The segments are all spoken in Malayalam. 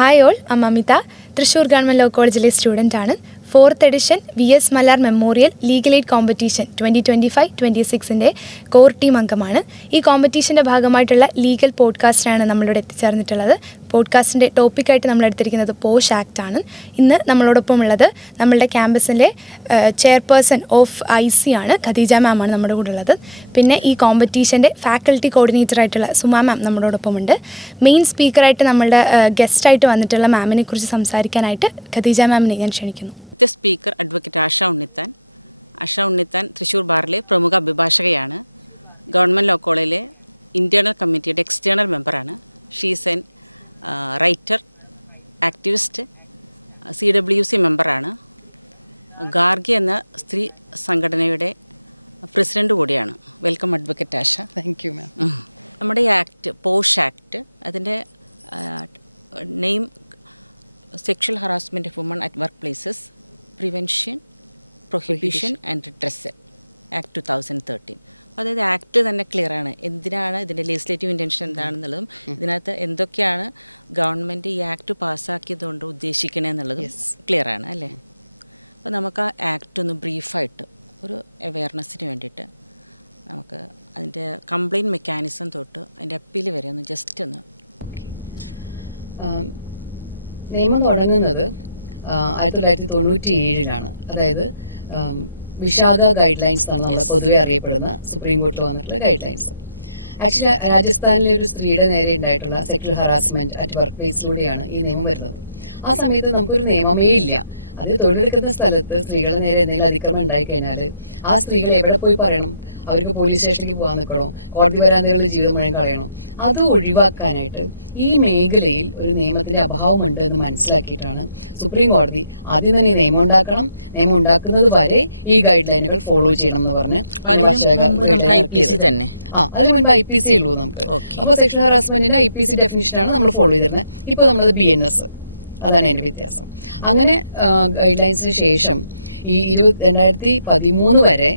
Hi all, Amita Thrissur government law കോളേജിലെ സ്റ്റുഡൻ്റാണ്. 4th edition VS Malar memorial legal aid competition 2025-26 core team അംഗമാണ്. ഈ കോമ്പറ്റീഷൻ്റെ ഭാഗമായിട്ടുള്ള ലീഗൽ പോഡ്കാസ്റ്റാണ് നമ്മളിവിടെ എത്തിച്ചേർന്നിട്ടുള്ളത്. പോഡ്കാസ്റ്റിൻ്റെ ടോപ്പിക്കായിട്ട് നമ്മൾ എടുത്തിരിക്കുന്നത് പോഷ് ആക്ട് ആണ്. ഇന്ന് നമ്മളോടൊപ്പം ഉള്ളത് നമ്മളുടെ ക്യാമ്പസിലെ ചെയർപേഴ്സൺ ഓഫ് IC ആണ്, ഖദീജ മാം ആണ് നമ്മുടെ കൂടെ ഉള്ളത്. പിന്നെ ഈ കോമ്പറ്റീഷൻ്റെ ഫാക്കൽറ്റി കോർഡിനേറ്ററായിട്ടുള്ള സുമാ മാം നമ്മളോടൊപ്പമുണ്ട്. മെയിൻ സ്പീക്കറായിട്ട് നമ്മളുടെ ഗസ്റ്റായിട്ട് വന്നിട്ടുള്ള മാമിനെ കുറിച്ച് സംസാരിക്കാനായിട്ട് ഖദീജ മാമിനെ ഞാൻ ക്ഷണിക്കുന്നു. നിയമം തുടങ്ങുന്നത് 1997 അതായത് വിശാഖ ഗൈഡ് ലൈൻസ് എന്നാണ് നമ്മൾ പൊതുവെ അറിയപ്പെടുന്ന സുപ്രീം കോർട്ടിൽ വന്നിട്ടുള്ള ഗൈഡ് ലൈൻസ്. ആക്ച്വലി രാജസ്ഥാനിലെ ഒരു സ്ത്രീയുടെ നേരെ ഉണ്ടായിട്ടുള്ള സെക്ഷൽ ഹറാസ്മെന്റ് അറ്റ് വർക്ക് പ്ലേസിലൂടെയാണ് ഈ നിയമം വരുന്നത്. ആ സമയത്ത് നമുക്കൊരു നിയമമേ ഇല്ല. അത് തൊഴിലെടുക്കുന്ന സ്ഥലത്ത് സ്ത്രീകളുടെ നേരെ എന്തെങ്കിലും അതിക്രമം ഉണ്ടായി കഴിഞ്ഞാൽ ആ സ്ത്രീകൾ എവിടെ പോയി പറയണം? അവർക്ക് പോലീസ് സ്റ്റേഷനിലേക്ക് പോകാൻ നിൽക്കണോ? കോടതി വരാന്തകളിൽ ജീവിതം മുഴുവൻ കളയണോ? അത് ഒഴിവാക്കാനായിട്ട് ഈ മേഖലയിൽ ഒരു നിയമത്തിന്റെ അഭാവമുണ്ട് എന്ന് മനസ്സിലാക്കിയിട്ടാണ് സുപ്രീം കോടതി ആദ്യം തന്നെ ഈ നിയമം ഉണ്ടാക്കണം, നിയമം ഉണ്ടാക്കുന്നത് വരെ ഈ ഗൈഡ് ലൈനുകൾ ഫോളോ ചെയ്യണം എന്ന് പറഞ്ഞ് ഗൈഡ് ലൈൻ ഇറക്കിയത്. അതിന് മുൻപ് IPC ഉള്ളൂ നമുക്ക്. അപ്പോൾ സെക്ഷൽ ഹറാസ്മെന്റിന്റെ IPC ഡെഫിനിഷനാണ് നമ്മൾ ഫോളോ ചെയ്തിരുന്നത്. ഇപ്പൊ നമ്മളത് BNS, അതാണ് അതിന്റെ വ്യത്യാസം. അങ്ങനെ ഗൈഡ് ലൈൻസിന് ശേഷം ഈ 2013 വരെ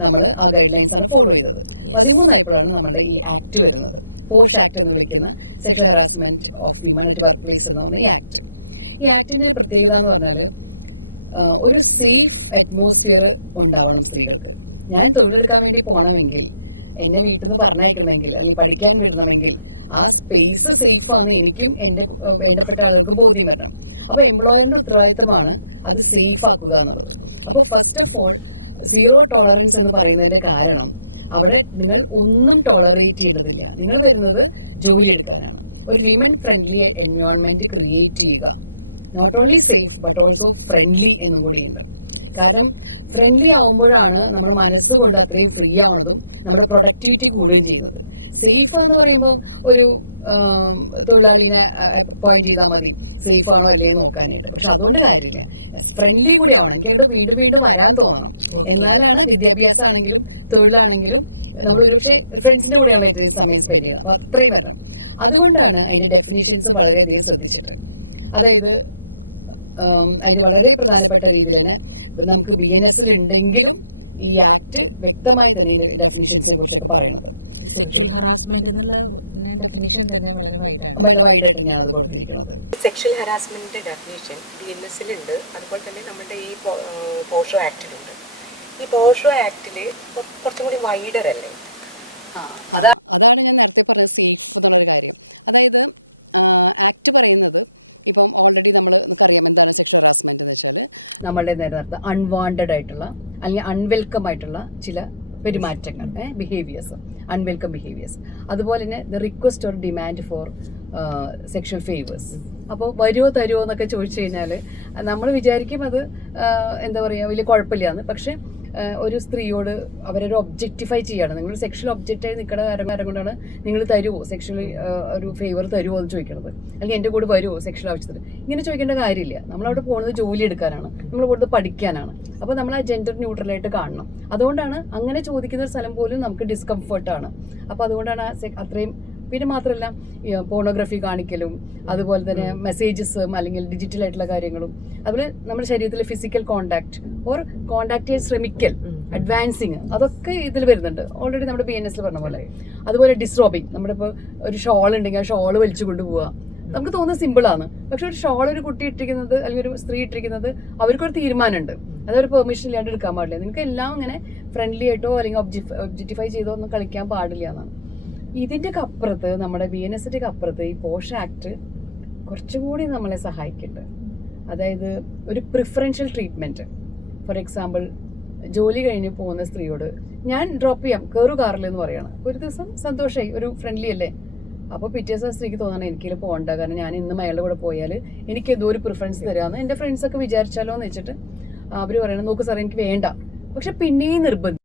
നമ്മൾ ആ ഗൈഡ് ലൈൻസ് ആണ് ഫോളോ ചെയ്തത്. 13 ആയപ്പോഴാണ് നമ്മളുടെ ഈ ആക്ട് വരുന്നത്, പോഷ് ആക്ട് എന്ന് വിളിക്കുന്ന sexual harassment of women at work place എന്ന് പറഞ്ഞ ഈ ആക്ട്. ഈ ആക്ടിന്റെ ഒരു പ്രത്യേകത എന്ന് പറഞ്ഞാൽ ഒരു സേഫ് അറ്റ്മോസ്ഫിയർ ഉണ്ടാവണം സ്ത്രീകൾക്ക്. ഞാൻ തൊഴിലെടുക്കാൻ വേണ്ടി പോകണമെങ്കിൽ, എന്നെ വീട്ടിൽ നിന്ന് പറഞ്ഞയക്കണമെങ്കിൽ, അല്ലെങ്കിൽ പഠിക്കാൻ വിടണമെങ്കിൽ ആ സ്പേസ് സേഫ് ആണ് എനിക്കും എന്റെ വേണ്ടപ്പെട്ട ആളുകൾക്ക് ബോധ്യം വരണം. അപ്പൊ എംപ്ലോയറിന്റെ ഉത്തരവാദിത്തമാണ് അത് സേഫ് ആക്കുക എന്നുള്ളത്. അപ്പൊ first of all zero tolerance എന്ന് പറയുന്നതിന്റെ കാരണം അവിടെ നിങ്ങൾ ഒന്നും ടോളറേറ്റ് ചെയ്യേണ്ടതില്ല. നിങ്ങൾ വരുന്നത് ജോലി എടുക്കാനാണ്. ഒരു വിമൻ ഫ്രണ്ട്ലി എൻവയോൺമെന്റ് ക്രിയേറ്റ് ചെയ്യുക. Not only safe but also friendly എന്നും കൂടിയുണ്ട്. കാരണം ഫ്രണ്ട്ലി ആവുമ്പോഴാണ് നമ്മുടെ മനസ്സുകൊണ്ട് അത്രയും ഫ്രീ ആവണതും നമ്മുടെ പ്രൊഡക്ടിവിറ്റി കൂടുകയും ചെയ്യുന്നത്. സേഫ് എന്ന് പറയുമ്പോൾ ഒരു തൊഴിലാളിനെ പോയിന്റ് ചെയ്താൽ മതി സേഫ് ആണോ അല്ലേ നോക്കാനായിട്ട്. പക്ഷെ അതുകൊണ്ട് കാര്യമില്ല, ഫ്രണ്ട്ലി കൂടി ആവണം. എനിക്കങ്ങോട്ട് വീണ്ടും വീണ്ടും വരാൻ തോന്നണം. എന്നാലാണ് വിദ്യാഭ്യാസം ആണെങ്കിലും തൊഴിലാണെങ്കിലും നമ്മൾ ഒരുപക്ഷെ ഫ്രണ്ട്സിന്റെ കൂടെയാണ് ഏറ്റവും സമയം സ്പെൻഡ് ചെയ്യുന്നത്. അപ്പൊ അത്രയും വരണം. അതുകൊണ്ടാണ് അതിന്റെ ഡെഫിനിഷൻസ് വളരെയധികം ശ്രദ്ധിച്ചിട്ട്, അതായത് അതിന്റെ വളരെ പ്രധാനപ്പെട്ട രീതിയിൽ തന്നെ നമുക്ക് BNS ഉണ്ടെങ്കിലും ഈ ആക്ട് വ്യക്തമായി തന്നെ ഇതിന്റെ ഡെഫിനിഷൻസിനെ കുറിച്ചൊക്കെ പറയുന്നത്. വളരെ വൈഡായിട്ട് തന്നെയാണ് അത് കൊടുത്തിരിക്കുന്നത്. സെക്ഷൽ ഹറാസ്മെന്റിന്റെ ഡെഫിനിഷൻ BNS ഉണ്ട്, അതുപോലെ തന്നെ നമ്മുടെ ഈ പോഷോ ആക്ടിലുണ്ട്. ഈ പോഷോ ആക്ടില് കുറച്ചും കൂടി വൈഡർ അല്ലേ? അതാ നമ്മളുടെ നേരത്തെ അൺവാണ്ടഡ് ആയിട്ടുള്ള അല്ലെങ്കിൽ അൺവെൽക്കം ആയിട്ടുള്ള ചില പെരുമാറ്റങ്ങൾ, ബിഹേവിയേഴ്സ്, അൺവെൽക്കം ബിഹേവിയേഴ്സ്. അതുപോലെ തന്നെ the request or demand for sexual favours. അപ്പോൾ വരുമോ തരുമോ എന്നൊക്കെ ചോദിച്ചു കഴിഞ്ഞാൽ നമ്മൾ വിചാരിക്കും അത് എന്താ പറയുക വലിയ കുഴപ്പമില്ലാന്ന്. പക്ഷെ ഒരു സ്ത്രീയോട് അവരൊരു ഒബ്ജക്റ്റിഫൈ ചെയ്യാണ്. നിങ്ങൾ സെക്ഷൽ ഒബ്ജക്റ്റായി നിൽക്കുന്ന കാര്യം കൊണ്ടാണ് നിങ്ങൾ തരുമോ സെക്ഷൽ ഒരു ഫേവർ തരുമോ എന്ന് ചോദിക്കണത്, അല്ലെങ്കിൽ എൻ്റെ കൂടെ വരുമോ സെക്ഷൽ ആവശ്യത്തിന്. ഇങ്ങനെ ചോദിക്കേണ്ട കാര്യമില്ല. നമ്മളവിടെ പോകുന്നത് ജോലി എടുക്കാനാണ്, നമ്മൾ പോകുന്നത് പഠിക്കാനാണ്. അപ്പോൾ നമ്മൾ ആ ജെൻഡർ ന്യൂട്രലായിട്ട് കാണണം. അതുകൊണ്ടാണ് അങ്ങനെ ചോദിക്കുന്ന ഒരു സ്ഥലം പോലും നമുക്ക് ഡിസ്കംഫർട്ടാണ്. അപ്പോൾ അതുകൊണ്ടാണ് അത്രയും. പിന്നെ മാത്രമല്ല പോണോഗ്രഫി കാണിക്കലും അതുപോലെ തന്നെ മെസ്സേജസും അല്ലെങ്കിൽ ഡിജിറ്റൽ ആയിട്ടുള്ള കാര്യങ്ങളും, അതുപോലെ നമ്മുടെ ശരീരത്തിലെ ഫിസിക്കൽ കോണ്ടാക്ട് ഓർ കോണ്ടാക്ട് ചെയ്യാൻ ശ്രമിക്കൽ, അഡ്വാൻസിങ്, അതൊക്കെ ഇതിൽ വരുന്നുണ്ട്. ഓൾറെഡി നമ്മുടെ BNS പറഞ്ഞ പോലെ. അതുപോലെ ഡിസ്റോബിങ്, നമ്മുടെ ഇപ്പോൾ ഒരു ഷോൾ ഉണ്ടെങ്കിൽ ആ ഷോൾ വലിച്ചു കൊണ്ടുപോവുക, നമുക്ക് തോന്നുന്നത് സിമ്പിളാണ്. പക്ഷെ ഒരു ഷോൾ ഒരു കുട്ടി ഇട്ടിരിക്കുന്നത് അല്ലെങ്കിൽ ഒരു സ്ത്രീ ഇട്ടിരിക്കുന്നത് അവർക്കൊരു തീരുമാനമുണ്ട്. അതൊരു പെർമിഷൻ ഇല്ലാണ്ട് എടുക്കാൻ പാടില്ല. നിങ്ങൾക്ക് എല്ലാം ഇങ്ങനെ ഫ്രണ്ട്ലി ആയിട്ടോ അല്ലെങ്കിൽ ഒബ്ജക്റ്റിഫൈ ചെയ്തോ ഒന്നും കളിക്കാൻ പാടില്ല എന്നാണ്. ഇതിന്റെ അപ്പുറത്ത് നമ്മുടെ BNSന്റെ അപ്പുറത്ത് ഈ പോഷ ആക്ട് കുറച്ചുകൂടി നമ്മളെ സഹായിക്കുന്നുണ്ട്. അതായത് ഒരു പ്രിഫറൻഷ്യൽ ട്രീറ്റ്മെന്റ്. ഫോർ എക്സാമ്പിൾ, ജോലി കഴിഞ്ഞ് പോകുന്ന സ്ത്രീയോട് ഞാൻ ഡ്രോപ്പ് ചെയ്യാം, കയറു കാറിൽ എന്ന് പറയാണ്. ഒരു ദിവസം സന്തോഷമായി, ഒരു ഫ്രണ്ട്ലി അല്ലേ. അപ്പോൾ പിറ്റേ ദിവസം സ്ത്രീക്ക് തോന്നണം എനിക്കിതിൽ പോകണ്ട, കാരണം ഞാൻ ഇന്നും അയാളുടെ കൂടെ പോയാൽ എനിക്ക് എന്തോ ഒരു പ്രിഫറൻസ് തരാമെന്ന് എൻ്റെ ഫ്രണ്ട്സൊക്കെ വിചാരിച്ചാലോ എന്ന് വെച്ചിട്ട് അവർ പറയണം നോക്ക് സാറേ എനിക്ക് വേണ്ട. പക്ഷെ പിന്നെയും നിർബന്ധം.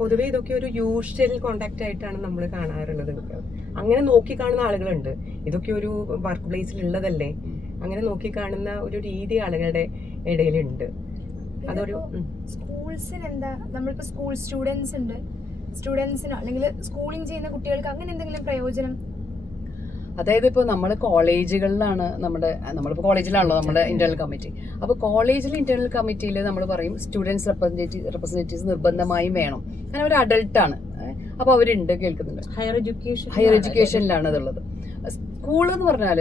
പൊതുവേ ഇതൊക്കെ ഒരു യൂഷ്വൽ കോണ്ടാക്ട് ആയിട്ടാണ് നമ്മൾ കാണാറുള്ളത്. അങ്ങനെ നോക്കി കാണുന്ന ആളുകളുണ്ട്. ഇതൊക്കെ ഒരു വർക്ക് പ്ലേസിൽ ഉള്ളതല്ലേ, അങ്ങനെ നോക്കി കാണുന്ന ഒരു രീതി ആളുകളുടെ ഇടയിലുണ്ട്. അതൊരു സ്കൂൾസിന് എന്താ, നമ്മളിപ്പോൾ സ്കൂൾ സ്റ്റുഡൻസിനോ അല്ലെങ്കിൽ സ്കൂളിംഗ് ചെയ്യുന്ന കുട്ടികൾക്ക് അങ്ങനെ എന്തെങ്കിലും പ്രയോജനം? അതായത് ഇപ്പോൾ നമ്മൾ കോളേജുകളിലാണ് നമ്മളിപ്പോൾ കോളേജിലാണല്ലോ നമ്മുടെ ഇന്റേണൽ കമ്മിറ്റി. അപ്പോൾ കോളേജിൽ ഇന്റേണൽ കമ്മിറ്റിയിൽ നമ്മൾ പറയും സ്റ്റുഡൻസ് റെപ്രസെന്റേറ്റീവ്സ് നിർബന്ധമായും വേണം. കാരണം അവർ അഡൾട്ടാണ്. അപ്പോൾ അവരുണ്ട്, കേൾക്കുന്നുണ്ട്. ഹയർ എഡ്യൂക്കേഷനിലാണ് അതുള്ളത്. സ്കൂൾ എന്ന് പറഞ്ഞാൽ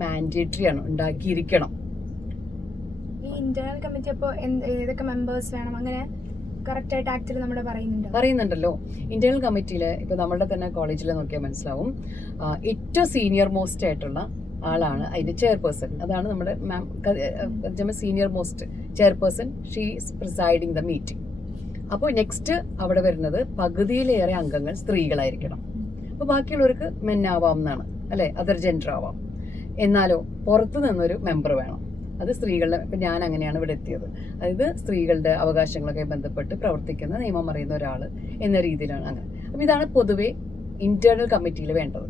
മാൻഡേറ്ററി ആണ്, ഉണ്ടാക്കിയിരിക്കണം. ഈ ഇന്റേണൽ കമ്മിറ്റി അപ്പോൾ ഏതൊക്കെ മെമ്പേഴ്സ് വേണം അങ്ങനെ കറക്റ്റ് ആയിട്ട് ആക്ടിൽ നമ്മുടെ പറയുന്നുണ്ടല്ലോ. ഇന്റേണൽ കമ്മിറ്റിയിൽ ഇപ്പൊ നമ്മളുടെ തന്നെ കോളേജിൽ നോക്കിയാൽ മനസ്സിലാവും, ഏറ്റവും സീനിയർ മോസ്റ്റ് ആയിട്ടുള്ള ആളാണ് അതിന്റെ ചെയർപേഴ്സൺ. അതാണ് നമ്മുടെ senior most chairperson. She is presiding the meeting. അപ്പോൾ നെക്സ്റ്റ് അവിടെ വരുന്നത് പകുതിയിലേറെ അംഗങ്ങൾ സ്ത്രീകളായിരിക്കണം. അപ്പോൾ ബാക്കിയുള്ളവർക്ക് മെന്നാവാം എന്നാണ്, അല്ലെ, അതർ ജെൻഡർ ആവാം. എന്നാലോ പുറത്തു നിന്നൊരു മെമ്പർ വേണം. അത് സ്ത്രീകളുടെ, ഇപ്പം ഞാൻ അങ്ങനെയാണ് ഇവിടെ എത്തിയത്. അതായത് സ്ത്രീകളുടെ അവകാശങ്ങളൊക്കെ ബന്ധപ്പെട്ട് പ്രവർത്തിക്കുന്ന, നിയമം അറിയുന്ന ഒരാൾ എന്ന രീതിയിലാണ് അങ്ങനെ. അപ്പം ഇതാണ് പൊതുവെ ഇന്റേണൽ കമ്മിറ്റിയിൽ വേണ്ടത്.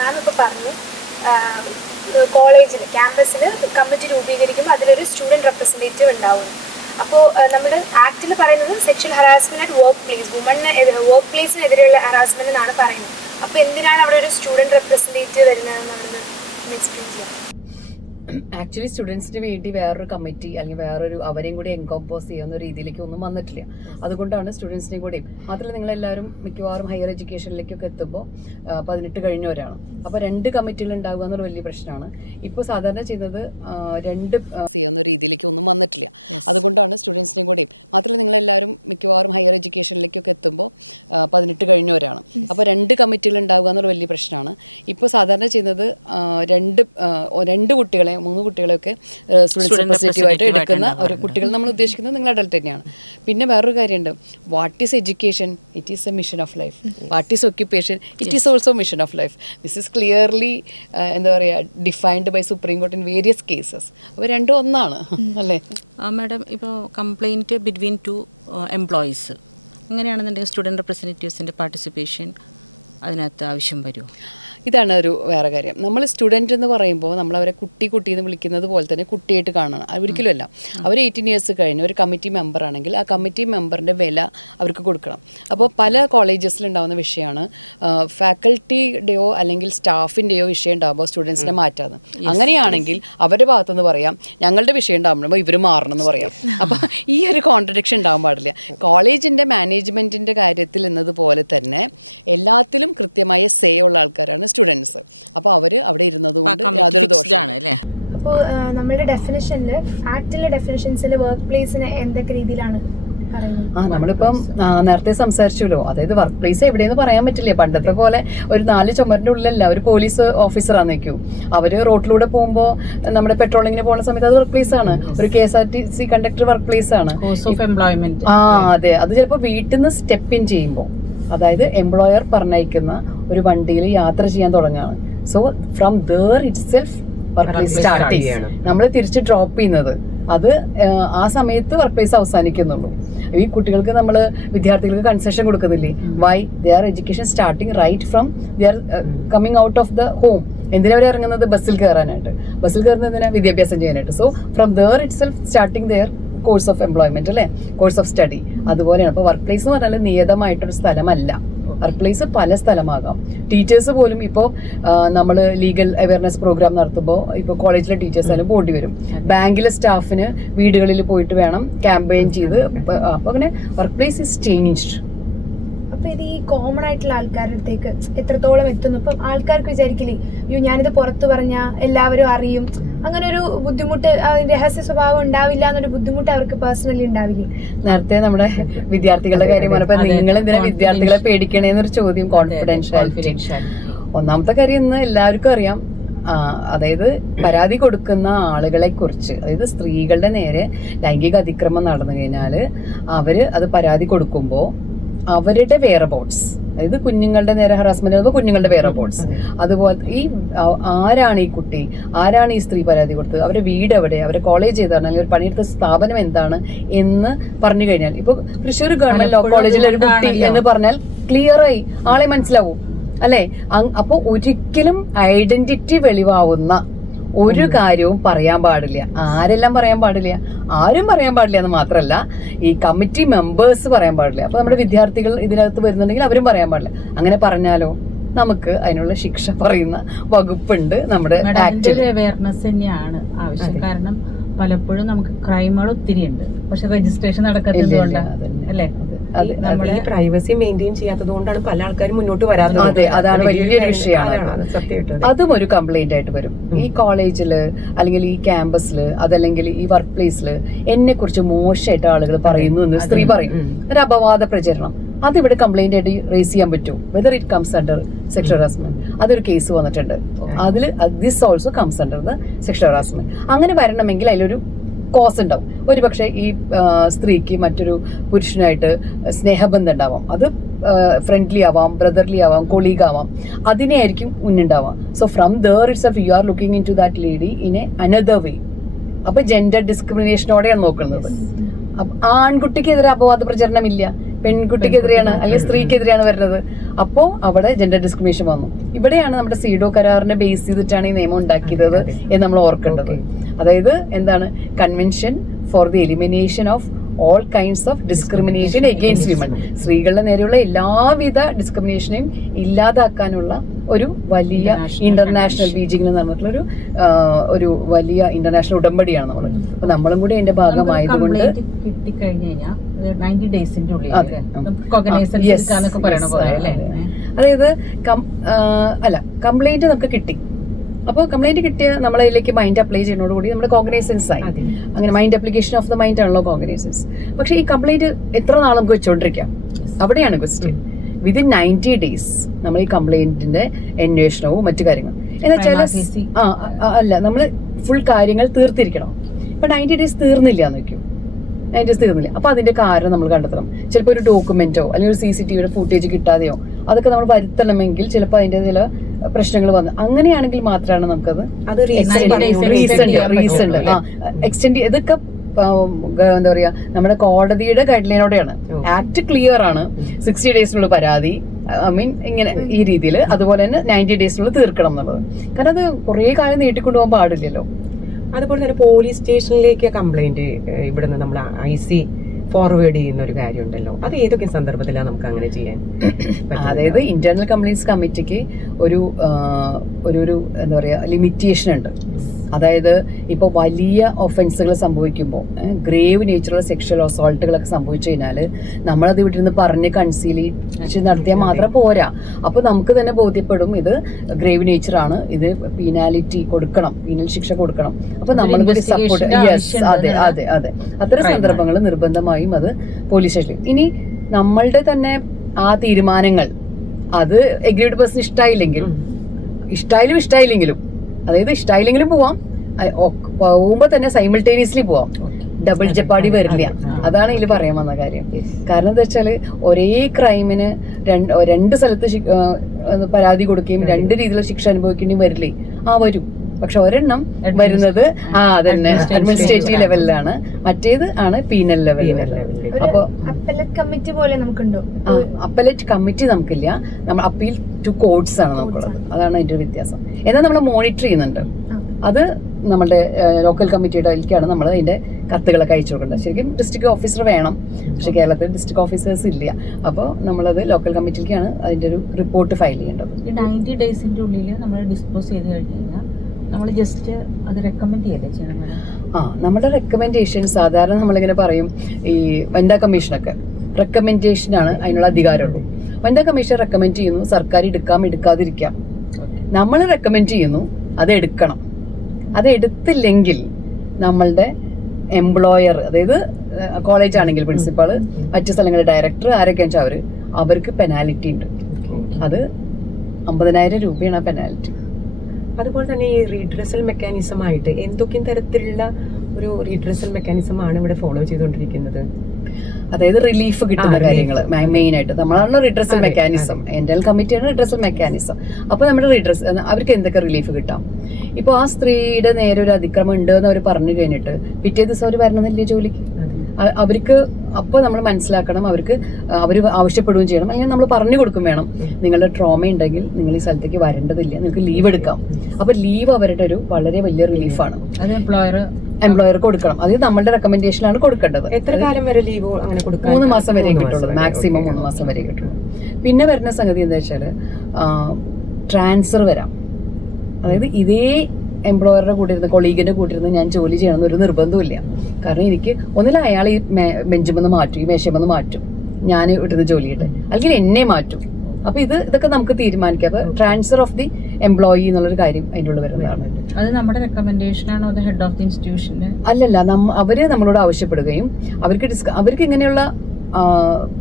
മാം ഇപ്പോൾ പറഞ്ഞു കോളേജിൽ ക്യാമ്പസിൽ കമ്മിറ്റി രൂപീകരിക്കുമ്പോൾ അതിലൊരു സ്റ്റുഡൻറ് റെപ്രസെൻറ്റേറ്റീവ് ഉണ്ടാവും. അപ്പോൾ നമ്മുടെ ആക്ടിൽ പറയുന്നത് sexual harassment at workplace, വർക്ക് പ്ലേസിനെതിരെയുള്ള ഹറാസ്മെന്റ് എന്നാണ് പറയുന്നത്. അപ്പോൾ എന്തിനാണ് അവിടെ ഒരു സ്റ്റുഡൻറ് റെപ്രസെൻറ്റേറ്റീവ് വരുന്നതെന്നുള്ളത് എക്സ്പ്ലെയിൻ ചെയ്യാം. ആക്ച്വലി സ്റ്റുഡൻസിന് വേണ്ടി വേറൊരു കമ്മിറ്റി അല്ലെങ്കിൽ വേറൊരു അവരെയും കൂടി എൻകോമ്പോസ് ചെയ്യുന്ന രീതിയിലേക്ക് ഒന്നും വന്നിട്ടില്ല. അതുകൊണ്ടാണ് സ്റ്റുഡൻസിനെയും കൂടി. മാത്രമല്ല നിങ്ങളെല്ലാവരും മിക്കവാറും ഹയർ എഡ്യൂക്കേഷനിലേക്കൊക്കെ എത്തുമ്പോൾ 18 കഴിഞ്ഞവരാണ്. അപ്പോൾ 2 കമ്മിറ്റികൾ ഉണ്ടാവുക എന്നൊരു വലിയ പ്രശ്നമാണ്. ഇപ്പോൾ സാധാരണ ചെയ്യുന്നത് 2 അപ്പോൾ നമ്മളുടെ ഡെഫിനിഷനിൽ, ആക്ടിലെ ഡെഫിനിഷൻസിൽ വർക്ക് പ്ലേസിന് എന്തൊക്കെ രീതിയിലാണ് നമ്മളിപ്പം നേരത്തെ സംസാരിച്ചല്ലോ, അതായത് വർക്ക് പ്ലേസ് എവിടെയെന്ന് പറയാൻ പറ്റില്ല. പണ്ടത്തെ പോലെ ഒരു 4 ചുമരിന്റെ ഉള്ളിലല്ല. ഒരു പോലീസ് ഓഫീസറാന്ന് വെക്കൂ, അവര് റോഡിലൂടെ പോകുമ്പോ നമ്മുടെ പെട്രോളിങ്ങിന് പോകുന്ന സമയത്ത് അത് വർക്ക് പ്ലേസ് ആണ്. ഒരു KSRTC കണ്ടക്ടർ വർക്ക് പ്ലേസ് ആണ്. അതെ, അത് ചിലപ്പോ വീട്ടിൽ നിന്ന് സ്റ്റെപ്പ് ഇൻ ചെയ്യുമ്പോൾ, അതായത് എംപ്ലോയർ പറഞ്ഞയക്കുന്ന ഒരു വണ്ടിയിൽ യാത്ര ചെയ്യാൻ തുടങ്ങുകയാണ്. So from there it self work place start ചെയ്യാണ്. നമ്മൾ തിരിച്ച് ഡ്രോപ്പ് ചെയ്യുന്നത് അത് ആ സമയത്ത് വർക്ക് പ്ലേസ് അവസാനിക്കുന്നുള്ളൂ. ഈ കുട്ടികൾക്ക് നമ്മൾ വിദ്യാർത്ഥികൾക്ക് കൺസെഷൻ കൊടുക്കുന്നില്ലേ? Why they are education starting right from they are coming out of the home. എന്തിനാ അവർ ഇറങ്ങുന്നത്? ബസ്സിൽ കയറാനായിട്ട്. ബസ്സിൽ കയറുന്നതിനാ വിദ്യാഭ്യാസം ചെയ്യാനായിട്ട്. So from there itself starting their course of employment, അല്ലെ, കോഴ്സ് ഓഫ് സ്റ്റഡി. അതുപോലെയാണ്. അപ്പൊ വർക്ക് പ്ലേസ് എന്ന് പറഞ്ഞാൽ നിയതമായിട്ടൊരു സ്ഥലമല്ല. വർക്ക് പ്ലേസ് പല സ്ഥലമാകാം. ടീച്ചേഴ്സ് പോലും ഇപ്പോൾ നമ്മൾ ലീഗൽ അവയർനെസ് പ്രോഗ്രാം നടത്തുമ്പോൾ ഇപ്പോൾ കോളേജിലെ ടീച്ചേഴ്സ് ആയാലും പോണ്ടി വരും. ബാങ്കിലെ സ്റ്റാഫിന് വീടുകളിൽ പോയിട്ട് വേണം ക്യാമ്പയിൻ ചെയ്ത്. അപ്പൊ അങ്ങനെ വർക്ക് പ്ലേസ് ഇസ് ചേഞ്ച്ഡ്. അപ്പൊ ഇത് ഈ കോമൺ ആയിട്ടുള്ള ആൾക്കാരുടെ അടുത്തേക്ക് എത്രത്തോളം എത്തുന്നു? ഇപ്പം ആൾക്കാർക്ക് വിചാരിക്കില്ലേ, അയ്യോ ഞാനിത് പുറത്തു പറഞ്ഞാൽ എല്ലാവരും അറിയും, അങ്ങനെ ഒരു ബുദ്ധിമുട്ട്, രഹസ്യ സ്വഭാവം ഉണ്ടാവില്ല എന്നൊരു ബുദ്ധിമുട്ട് അവർക്ക് പേഴ്സണലി ഉണ്ടാവില്ലേ? നേരത്തെ നമ്മുടെ വിദ്യാർത്ഥികളുടെ കാര്യം പറഞ്ഞപ്പോ നിങ്ങൾ എന്തിനാ വിദ്യാർത്ഥികളെ പേടിക്കണേന്നൊരു ചോദ്യം. കോൺഫിഡൻഷ്യാലിറ്റി ഒന്നാമത്തെ കാര്യം ഇന്ന് എല്ലാവർക്കും അറിയാം. അതായത് പരാതി കൊടുക്കുന്ന ആളുകളെ കുറിച്ച്, അതായത് സ്ത്രീകളുടെ നേരെ ലൈംഗിക അതിക്രമം നടന്നു കഴിഞ്ഞാല് അവര് അത് പരാതി കൊടുക്കുമ്പോ അവരുടെ വെയറബൌട്ട്സ്, അതായത് കുഞ്ഞുങ്ങളുടെ നേരെ ഹറാസ്മെന്റ് ആകുമ്പോൾ കുഞ്ഞുങ്ങളുടെ വെയറബൌട്ട്സ്, അതുപോലെ ഈ ആരാണ് ഈ കുട്ടി, ആരാണ് ഈ സ്ത്രീ പരാതി കൊടുത്തത്, അവരുടെ വീട് എവിടെ, അവരുടെ കോളേജ് ഏതാണ്, അല്ലെങ്കിൽ ഒരു പണിയെടുത്ത സ്ഥാപനം എന്താണ് എന്ന് പറഞ്ഞു കഴിഞ്ഞാൽ, ഇപ്പൊ തൃശ്ശൂർ ഗവൺമെന്റ് ലോ കോളേജിലെ ഒരു കുട്ടി എന്ന് പറഞ്ഞാൽ ക്ലിയറായി ആളെ മനസ്സിലാവും, അല്ലെ? അപ്പൊ ഒരിക്കലും ഐഡന്റിറ്റി വെളിവാവുന്ന ഒരു കാര്യവും പറയാൻ പാടില്ല. ആരെല്ലാം പറയാൻ പാടില്ല? ആരും പറയാൻ പാടില്ല എന്ന് മാത്രമല്ല, ഈ കമ്മിറ്റി മെമ്പേഴ്സ് പറയാൻ പാടില്ല. അപ്പൊ നമ്മുടെ വിദ്യാർത്ഥികൾ ഇതിനകത്ത് വരുന്നുണ്ടെങ്കിൽ അവരും പറയാൻ പാടില്ല. അങ്ങനെ പറഞ്ഞാലോ നമുക്ക് അതിനുള്ള ശിക്ഷ പറയുന്ന വകുപ്പുണ്ട് നമ്മുടെ ആക്ടിൽ. അവയർനെസ് തന്നെയാണ് ആവശ്യം. കാരണം പലപ്പോഴും നമുക്ക് ക്രൈമുകൾ ഒത്തിരി ഉണ്ട്, പക്ഷെ രജിസ്ട്രേഷൻ നടക്കുന്നത് കൊണ്ടാണ്, അല്ലേ? ഈ പ്രൈവസി മെയിൻറ്റെയിൻ ചെയ്യാത്തത് കൊണ്ടാണ് പല ആൾക്കാരും മുന്നോട്ട് വരാത്തത്. അതെ, അതാണ് വലിയൊരു വിഷയമാണ്. അതും ഒരു കംപ്ലൈന്റ് ആയിട്ട് വരും. ഈ കോളേജില് അല്ലെങ്കിൽ ഈ ക്യാമ്പസില് അതല്ലെങ്കിൽ ഈ വർക്ക് പ്ലേസില് എന്നെ കുറിച്ച് മോശമായിട്ട് ആളുകൾ പറയുന്നു എന്ന് സ്ത്രീ പറയും. ഒരു അപവാദ പ്രചരണം. അതിവിടെ കംപ്ലൈന്റ് ആയിട്ട് റേസ് ചെയ്യാൻ പറ്റും. Whether it comes under sexual harassment. അതൊരു കേസ് വന്നിട്ടുണ്ട്. അതിൽ this also comes under the sexual harassment. അങ്ങനെ വരണമെങ്കിൽ അതിലൊരു കോസ് ഉണ്ടാവും. ഒരു പക്ഷേ ഈ സ്ത്രീക്ക് മറ്റൊരു പുരുഷനായിട്ട് സ്നേഹബന്ധം ഉണ്ടാവാം. അത് ഫ്രണ്ട്ലി ആവാം, ബ്രദർലി ആവാം, കൊളീഗ് ആവാം. അതിനെയായിരിക്കും മുന്നുണ്ടാവാം. So from there itself you are looking in to that lady in a another way. അപ്പൊ ജെൻഡർ ഡിസ്ക്രിമിനേഷനോടെയാണ് നോക്കുന്നത്. ആൺകുട്ടിക്കെതിരെ അപവാദ പ്രചരണമില്ല, പെൺകുട്ടിക്കെതിരെയാണ് അല്ലെങ്കിൽ സ്ത്രീക്കെതിരെയാണ് വരുന്നത്. അപ്പോ അവിടെ ജെൻഡർ ഡിസ്ക്രിമിനേഷൻ വന്നു. ഇവിടെയാണ് നമ്മുടെ സീഡോ കരാറിനെ ബേസ് ചെയ്തിട്ടാണ് ഈ നിയമം ഉണ്ടാക്കിയത് എന്ന് നമ്മൾ ഓർക്കേണ്ടത്. അതായത് എന്താണ്? Convention for the elimination of all kinds of discrimination against women. സ്ത്രീകളുടെ നേരെയുള്ള എല്ലാവിധ ഡിസ്ക്രിമിനേഷനെയും ഇല്ലാതാക്കാനുള്ള ഒരു വലിയ ഇന്റർനാഷണൽ ബീജിംഗിൽ നടന്നിട്ടുള്ള ഒരു വലിയ ഇന്റർനാഷണൽ ഉടമ്പടിയാണ് നമ്മൾ. അപ്പൊ നമ്മളും കൂടി അതിന്റെ ഭാഗമായതുകൊണ്ട് അതായത് കംപ്ലൈന്റ് നമുക്ക് കിട്ടി. അപ്പോൾ കംപ്ലൈന്റ് കിട്ടിയ നമ്മളതിലേക്ക് മൈൻഡ് അപ്ലൈ ചെയ്യുന്നതോടുകൂടി നമ്മുടെ കോഗ്നൈസൻസ് ആയി. അങ്ങനെ mind application of the mind ആണല്ലോ കോഗ്നൈസൻസ്. പക്ഷെ ഈ കംപ്ലൈന്റ് എത്ര നാൾ നമുക്ക് വെച്ചോണ്ടിരിക്കാം? അവിടെയാണ് ക്വസ്റ്റ്യൻ. വിതിൻ 90 days നമ്മൾ ഈ കംപ്ലൈന്റിന്റെ അന്വേഷണവും മറ്റു കാര്യങ്ങളും എന്നുവെച്ചാൽ അല്ല, നമ്മൾ ഫുൾ കാര്യങ്ങൾ തീർത്തിരിക്കണം. ഇപ്പൊ 90 days തീർന്നില്ല എന്ന് വെക്കും, 90 days തീർന്നില്ല. അപ്പൊ അതിന്റെ കാരണം നമ്മൾ കണ്ടെത്തണം. ചിലപ്പോൾ ഒരു ഡോക്യുമെന്റോ അല്ലെങ്കിൽ ഒരു CCTV ഫുട്ടേജ് കിട്ടാതെയോ അതൊക്കെ നമ്മൾ വരുത്തണമെങ്കിൽ ചിലപ്പോൾ അതിന്റെ ചില പ്രശ്നങ്ങൾ വന്നു. അങ്ങനെയാണെങ്കിൽ മാത്രമാണ് നമുക്കത് എക്സ്റ്റെൻഡ്. ഇതൊക്കെ എന്താ പറയാ, നമ്മുടെ കോടതിയുടെ ഗൈഡ് ലൈനോടെയാണ്. ആക്ട് ക്ലിയർ ആണ്. 60 days പരാതി, ഐ മീൻ ഇങ്ങനെ ഈ രീതിയിൽ. അതുപോലെ തന്നെ 90 days തീർക്കണം എന്നുള്ളത്. കാരണം അത് കുറെ കാലം നീട്ടിക്കൊണ്ടുപോകാൻ പാടില്ലല്ലോ. അതുപോലെ തന്നെ പോലീസ് സ്റ്റേഷനിലേക്ക് കംപ്ലൈന്റ് ഇവിടുന്ന് നമ്മൾ IC ഫോർവേഡ് ചെയ്യുന്ന ഒരു കാര്യം ഉണ്ടല്ലോ, അത് ഏതൊക്കെ സന്ദർഭത്തിലാണ് നമുക്ക് അങ്ങനെ ചെയ്യാൻ? അതായത് ഇന്റേണൽ കംപ്ലൈന്റ്സ് കമ്മിറ്റിക്ക് ഒരു എന്താ പറയാ ലിമിറ്റേഷൻ ഉണ്ട്. അതായത് ഇപ്പോൾ വലിയ ഒഫൻസുകൾ സംഭവിക്കുമ്പോൾ ഗ്രേവ് നേച്ചറുള്ള സെക്ഷൽ അസോൾട്ടുകളൊക്കെ സംഭവിച്ചു കഴിഞ്ഞാൽ നമ്മളത് വീട്ടിൽ നിന്ന് പറഞ്ഞ് കൺസീലേറ്റ് നടത്തിയാൽ മാത്രം പോരാ. അപ്പോൾ നമുക്ക് തന്നെ ബോധ്യപ്പെടും ഇത് ഗ്രേവ് നേച്ചറാണ്, ഇത് പീനാലിറ്റി കൊടുക്കണം, പീനൽ ശിക്ഷ കൊടുക്കണം. അപ്പോൾ നമ്മൾക്കൊരു സപ്പോർട്ട്, യെസ്, അതെ അതെ അതെ, അത്തരം സന്ദർഭങ്ങൾ നിർബന്ധമായും അത് പോലീസ് സ്റ്റേഷനിൽ. ഇനി നമ്മളുടെ തന്നെ ആ തീരുമാനങ്ങൾ അത് എഗ്രീഡ് പേഴ്സൺ ഇഷ്ടായില്ലെങ്കിലും അതായത് ഇഷ്ടായില്ലെങ്കിലും പോവാം, പോകുമ്പോ തന്നെ സൈമിൾട്ടേനിയസ്ലി പോവാം, ഡബിൾ ജപ്പാടി വരില്ല. അതാണ് ഇതിൽ പറയാൻ വന്ന കാര്യം. കാരണം എന്താ വെച്ചാല് ഒരേ ക്രൈമിന് രണ്ട് സ്ഥലത്ത് പരാതി കൊടുക്കുകയും രണ്ട് രീതിയിലുള്ള ശിക്ഷ അനുഭവിക്കേണ്ടിയും വരില്ലേ? വരും. പക്ഷെ ഒരെണ്ണം വരുന്നത് അതന്നെ അഡ്മിനിസ്ട്രേറ്റീവ് ലെവലിലാണ്, മറ്റേത് ആണ് പീനൽ ലെവലിൽ. അപ്പൊ അപ്പലേറ്റ് കമ്മിറ്റി പോലെ നമുക്കുണ്ടോ? അപ്പലേറ്റ് കമ്മിറ്റി നമുക്കില്ല, നമ്മൾ അപ്പീൽ ടു കോർട്സ് ആണ് നമുക്കുള്ളത്. അതാണ് അതിന്റെ ഒരു വ്യത്യാസം. എന്നാൽ നമ്മൾ മോണിറ്റർ ചെയ്യുന്നുണ്ട്. അത് നമ്മുടെ ലോക്കൽ കമ്മിറ്റിയുടെ അതിലേക്കാണ് നമ്മൾ അതിന്റെ കത്തുകളൊക്കെ അയച്ചു കൊടുക്കേണ്ടത്. ശരിക്കും ഡിസ്ട്രിക്ട് ഓഫീസർ വേണം, പക്ഷെ കേരളത്തിൽ ഡിസ്ട്രിക്ട് ഓഫീസേഴ്സ് ഇല്ല. അപ്പോൾ നമ്മളത് ലോക്കൽ കമ്മിറ്റിയിലേക്കാണ് അതിന്റെ ഒരു റിപ്പോർട്ട് ഫയൽ ചെയ്യേണ്ടത്. 90 ഡേയ്സിന്റെ ഉള്ളിൽ നമ്മൾ ഡിസ്പോസ് ചെയ്ത് കഴിഞ്ഞാൽ നമ്മൾ ജസ്റ്റ് അത് റെക്കമെൻഡ് ചെയ്യല്ലേ ചെയ്യണം? നമ്മുടെ റെക്കമെൻഡേഷൻ സാധാരണ നമ്മളിങ്ങനെ പറയും, ഈ വനിതാ കമ്മീഷനൊക്കെ റെക്കമെൻഡേഷനാണ് അതിനുള്ള അധികാരമുള്ളൂ. വനിതാ കമ്മീഷൻ റെക്കമെൻഡ് ചെയ്യുന്നു, സർക്കാർ എടുക്കാതിരിക്കാം. നമ്മൾ റെക്കമെൻഡ് ചെയ്യുന്നു, അത് എടുക്കണം. അത് എടുത്തില്ലെങ്കിൽ നമ്മളുടെ എംപ്ലോയർ, അതായത് കോളേജ് ആണെങ്കിൽ പ്രിൻസിപ്പാള്, മറ്റു സ്ഥലങ്ങളിലെ ഡയറക്ടർ, ആരൊക്കെയാണെന്ന് വെച്ചാൽ അവർക്ക് പെനാലിറ്റി ഉണ്ട്. അത് 50,000 രൂപയാണ് ആ പെനാലിറ്റി. അതുപോലെ തന്നെ ഈ റീഡ്രസൽ മെക്കാനിസം ആയിട്ട് എന്തൊക്കെയും തരത്തിലുള്ള ഒരു റീഡ്രസൽ മെക്കാനിസം ആണ് ഇവിടെ ഫോളോ ചെയ്തുകൊണ്ടിരിക്കുന്നത്? അതായത് റിലീഫ് കിട്ടുന്ന കാര്യങ്ങൾ മെയിൻ ആയിട്ട് നമ്മളാണ് റിഡ്രസൽ മെക്കാനിസം. ഇന്റൽ കമ്മിറ്റിയാണ് റിഡ്രസൽ മെക്കാനിസം. അപ്പൊ നമ്മുടെ അവർക്ക് എന്തൊക്കെ റിലീഫ് കിട്ടാം? ഇപ്പൊ ആ സ്ത്രീയുടെ നേരെ ഒരു അതിക്രമം ഉണ്ട് എന്ന് അവർ പറഞ്ഞു കഴിഞ്ഞിട്ട് പിറ്റേ ദിവസം അവർ വരണമെന്നില്ലേ ജോലിക്ക്? അവർക്ക് അപ്പൊ നമ്മൾ മനസ്സിലാക്കണം, അവർ ആവശ്യപ്പെടുകയും ചെയ്യണം, അല്ലെങ്കിൽ നമ്മൾ പറഞ്ഞു കൊടുക്കും വേണം, നിങ്ങളുടെ ട്രോമ ഉണ്ടെങ്കിൽ നിങ്ങൾ ഈ സ്ഥലത്തേക്ക് വരേണ്ടതില്ല, നിങ്ങൾക്ക് ലീവ് എടുക്കാം. അപ്പൊ ലീവ് അവരുടെ ഒരു വളരെ വലിയ റിലീഫാണ്. അത് എംപ്ലോയർക്ക് കൊടുക്കണം. അത് നമ്മളുടെ റെക്കമെൻഡേഷനാണ് കൊടുക്കേണ്ടത്. എത്ര കാലം വരെ ലീവ് അങ്ങനെ കൊടുക്കാം? 3 മാസം വരെ കിട്ടുള്ളൂ, മാക്സിമം 3 മാസം വരെ കിട്ടുള്ളൂ. പിന്നെ വരുന്ന സംഗതി എന്താ വെച്ചാല് ട്രാൻസ്ഫർ വരാം. അതായത് ഇതേ എംപ്ലോയറുടെ കൂട്ടിരുന്ന് കൊളീഗിന്റെ കൂട്ടിരുന്ന് ഞാൻ ജോലി ചെയ്യണമെന്ന് ഒരു നിർബന്ധമില്ല. കാരണം എനിക്ക് ഒന്നില്ല അയാൾ ഈ ബെഞ്ചുമെന്ന് മാറ്റും, ഈ മേശമെന്ന് മാറ്റും, ഞാൻ ഇവിടുന്ന് ജോലി ചെയ്തിട്ട്, അല്ലെങ്കിൽ എന്നെ മാറ്റും. അപ്പൊ ഇതൊക്കെ നമുക്ക് തീരുമാനിക്കാം. അപ്പൊ ട്രാൻസ്ഫർ ഓഫ് ദി എംപ്ലോയി എന്നുള്ളൊരു കാര്യം അതിൻ്റെ ഉള്ളിൽ വരുന്നതാണ്. അത് നമ്മുടെ റെക്കമെൻഡേഷൻ ആണോ അത് ഹെഡ് ഓഫ് ദി ഇൻസ്റ്റിറ്റ്യൂഷന്? അല്ലല്ല, അവര് നമ്മളോട് ആവശ്യപ്പെടുകയും അവർക്ക് ഇങ്ങനെയുള്ള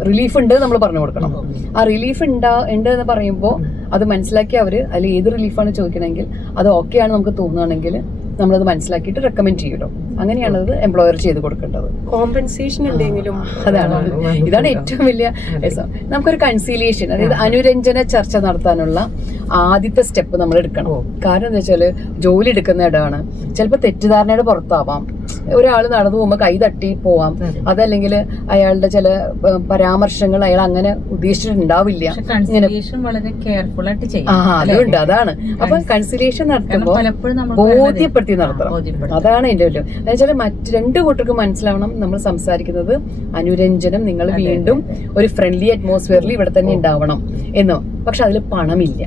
റിലീഫ് ഉണ്ട് നമ്മൾ പറഞ്ഞു കൊടുക്കണം. ആ റിലീഫ് ഉണ്ട് എന്ന് പറയുമ്പോൾ അത് മനസ്സിലാക്കി അവര് അതിൽ ഏത് റിലീഫാണ് ചോദിക്കണമെങ്കിൽ അത് ഓക്കെയാണ് നമുക്ക് തോന്നുകയാണെങ്കിൽ നമ്മളത് മനസ്സിലാക്കിയിട്ട് റെക്കമെൻഡ് ചെയ്യുമല്ലോ. അങ്ങനെയാണ് അത് എംപ്ലോയർ ചെയ്ത് കൊടുക്കേണ്ടത്. കോമ്പൻസേഷൻ എന്തെങ്കിലും? ഇതാണ് ഏറ്റവും വലിയ നമുക്കൊരു കൺസീലിയേഷൻ, അതായത് അനുരഞ്ജന ചർച്ച നടത്താനുള്ള ആദ്യത്തെ സ്റ്റെപ്പ് നമ്മൾ എടുക്കണം. കാരണം എന്താ വെച്ചാല് ജോലി എടുക്കുന്ന ഇടമാണ്, ചിലപ്പോൾ തെറ്റിദ്ധാരണയുടെ പുറത്താവാം, ഒരാൾ നടന്നു പോകുമ്പോൾ കൈ തട്ടി പോവാം, അതല്ലെങ്കിൽ അയാളുടെ ചില പരാമർശങ്ങൾ അയാൾ അങ്ങനെ ഉദ്ദേശിച്ചിട്ടുണ്ടാവില്ല. അതുകൊണ്ട് അതാണ്. അപ്പൊ കൺസിലിയേഷൻ നടത്തുമ്പോൾ ബോധ്യപ്പെടുത്തി നടത്തണം. അതാണ് എന്റെ ഒരു എന്നുവെച്ചാൽ മറ്റ് രണ്ട് കൂട്ടർക്ക് മനസ്സിലാവണം നമ്മൾ സംസാരിക്കുന്നത് അനുരഞ്ജനം, നിങ്ങൾ വീണ്ടും ഒരു ഫ്രണ്ട്ലി അറ്റ്മോസ്ഫിയറിൽ ഇവിടെ തന്നെ ഉണ്ടാവണം എന്നോ. പക്ഷെ അതിൽ പണമില്ല.